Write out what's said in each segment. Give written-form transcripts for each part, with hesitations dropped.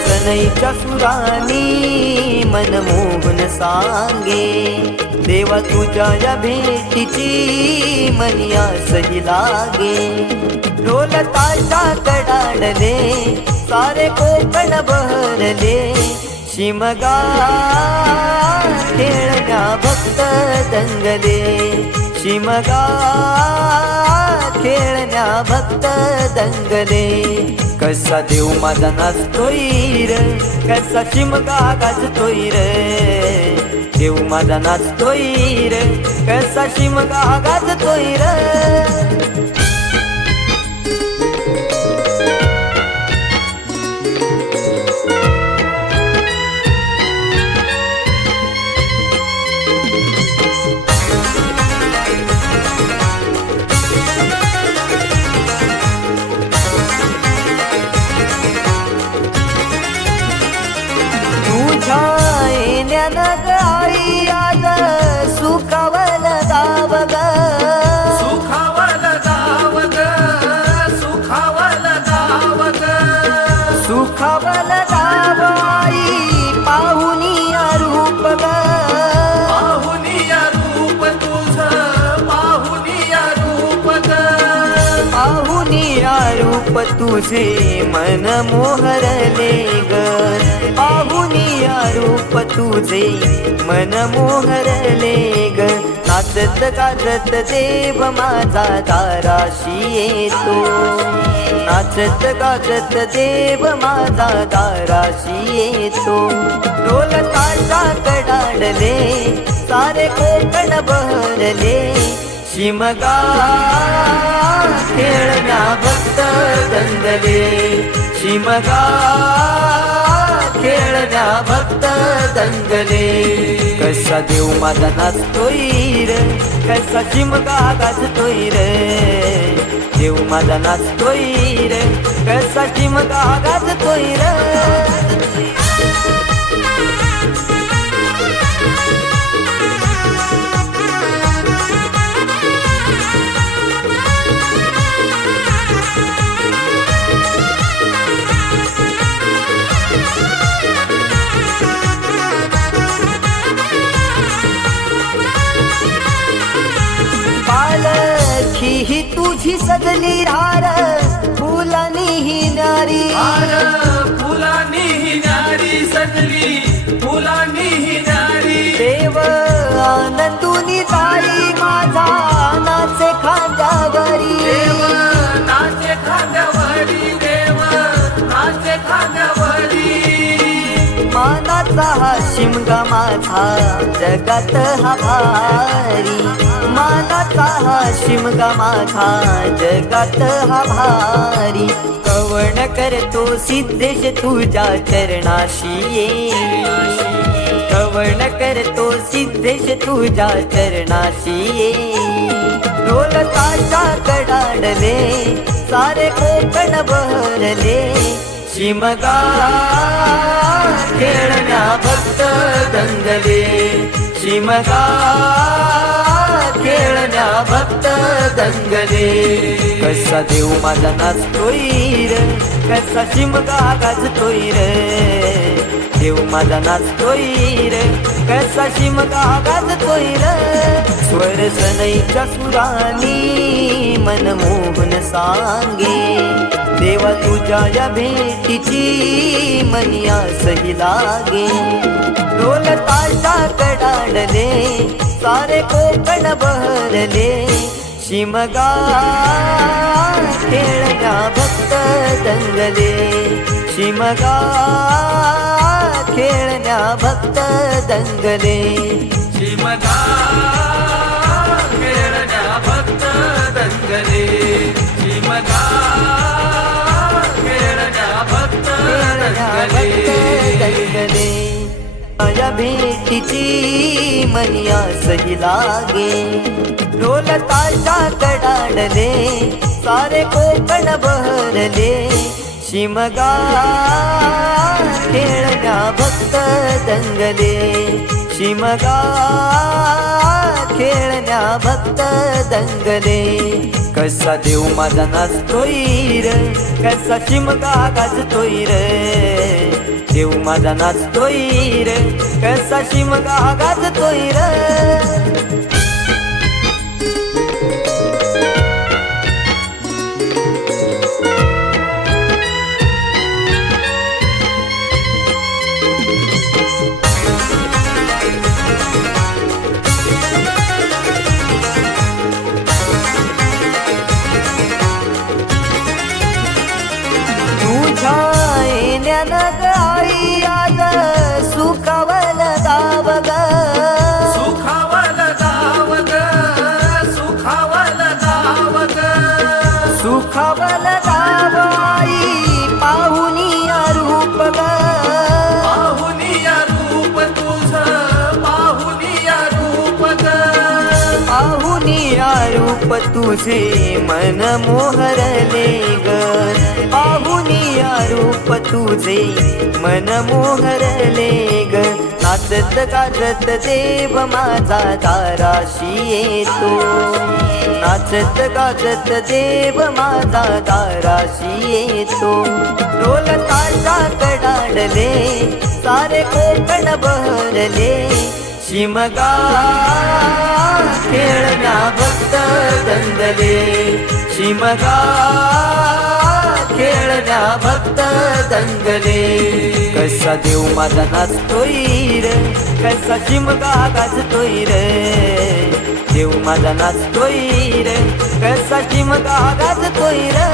सनईच्या सुरानी मनमोहन सांगे, देवा तुझ्या या भेटीची मनी आसही लागे. ढोल ताशा कडाडले सारे कोकण बहरले, शिमगा खेळण्या भक्त दंगले. शिमगा खेळण्या भक्त दंगले. कसा देव माझा नाचतोय रे, कसा शिमगा गाजतोय रे. देव माझा नाचतोय रे, कसा शिमगा गाजतोय रे. आई आज सुखावल गाव ग, सुखावल गाव ग, सुखावल गाव ग. सुखावल गाव आई पाहुनिया रूप ग. पाहुनिया रूप तुझं, पाहुनिया रूप ग. पाहुनिया रूप तुझे मन मोहरले ग. पाहुनिया रूप तुझे मन मोहरले ग. नाचत गाजत देव माझा दाराशी येतो. नाचत गाजत देव माझा दाराशी येतो. ढोल ताशा कडाडले सारे कोकण बहरले, शिमगा खेळण्या भक्त दंगले. शिमगा खेळण्या भक्त दंगले. कसा देव माझा नाचतोय रे, कसा शिमगा गाजतोय रे. देव माझा नाचतोय रे, कसा शिमगा गाजतोय रे. ही तुझी सजली रार फुलानी ही नारी. फुलानी ही नारी सजली, फुलानी ही नारी. देव आनंदुनी ताई माझा नाचे खांद्यावरी. देव नाचे खांद्यावरी, देव नाचे खांद्यावरी. मानाचा हा शिमगा माझा जगात हा भारी. मानाचा हा शिमगा माझा जगात हा भारी. कवण करतो सिद्धेश तुझ्या चरणाशी ये. कवण करतो सिद्धेश तुझ्या चरणाशी ये. ढोल ताशा कडाडले सारे कोकण बहरले, शिमगा खेळण्या भक्त दंगले. शिमगा खेळण्या भक्त दंगले. कसा देव माझा नाचतोय रे, कसा शिमगा गाजतोय रे. देव माझा नाचतोय रे, कसा शिमगा गाजतोय रे. स्वर सनईच्या सुरानी मनमोहन सांगे, देवा तुझ्या या भेटीची मनी आसही लागे. ढोल ताशा बहरले शिमगा खेळण्या भक्त दंगले शिमगा खेळण्या भक्त दंगले शिमगा खेळण्या भक्त दंगले शिमगा खेळण्या भक्त दंगले या भेटीची मनिया सही लागे ढोल ताशा कडाडले सारे कोकण बहरले शिमगा खेळण्या भक्त दंगले शिमगा खेळण्या भक्त दंगले कसा देव माझा नाचतोय रे कसा शिमगा गाजतोय रे देव माझा नाचतोय रे कसा शिमगा गाजतोय रे आई आज सुखावल गाव ग सुखावल गाव ग सुखावल गाव ग सुखावल गाव आई पाहुनिया रूप ग पाहुनिया रूप तुझ पाहुनिया रूप ग पाहुनिया रूप तुझे मन मोहरले ग पाहुनिया रूप तुझे मन मोहरले ग नाचत गाजत देव माझा दाराशी येतो नाचत गाजत देव माझा दाराशी येतो ढोल ताशा कडाडले सारे कोकण बहरले शिमगा खेळण्या भक्त दंगले शिमगा खेळण्या भक्त दंगले कसा देव माझा नाचतोय रे कसा शिमगा गाजतोय रे देव माझा नाचतोय रे कसा शिमगा गाजतोय रे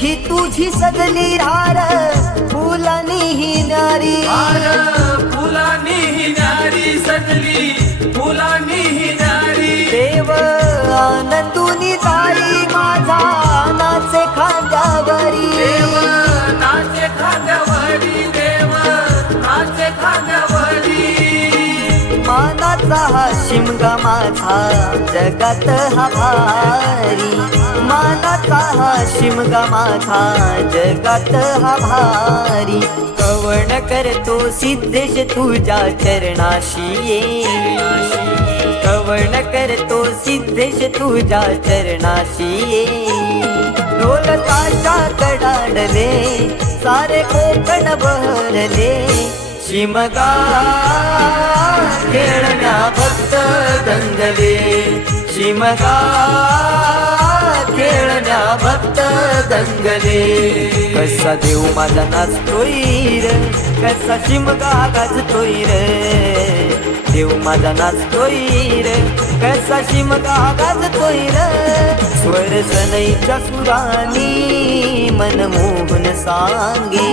ही तुझी सजली हार फुलानी ही नारी हार फुलानी ही नारी सजली फुलानी ही नारी देव आनंदुनी जाई माझा नाचे खांद्यावरी देव नाचे खांद्यावरी देव नाचे खांद्यावरी मानाचा हा शिमगा माझा जगात हा भारी मानाचा हा शिमगा माझा जगात हा भारी कवण करतो सिद्धेश तुझ्या चरणाशी ये कवण करतो सिद्धेश तुझ्या चरणाशी ये ढोल ताशा कडाडले सारे कोकण बहरले शिमगा खेळण्या भक्त दंगले शिमगा खेळण्या भक्त दंगले कसा देव माझा नाचतोय रे कसा शिमगा गाजतोय रे देव माझा नाचतोय रे कसा शिमगा गाजतोय रे स्वर सनईच्या सुरानी मनमोहन सांगे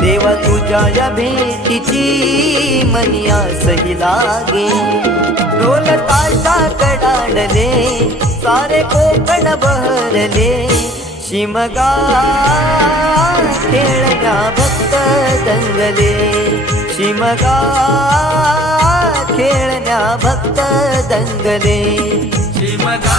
देवा तुझ्या या भेटीची मनिया सही लागे ढोल ताशा कडाडले सारे कोकण बहरले शिमगा खेळण्या भक्त दंगले शिमगा खेळण्या भक्त दंगले शिमगा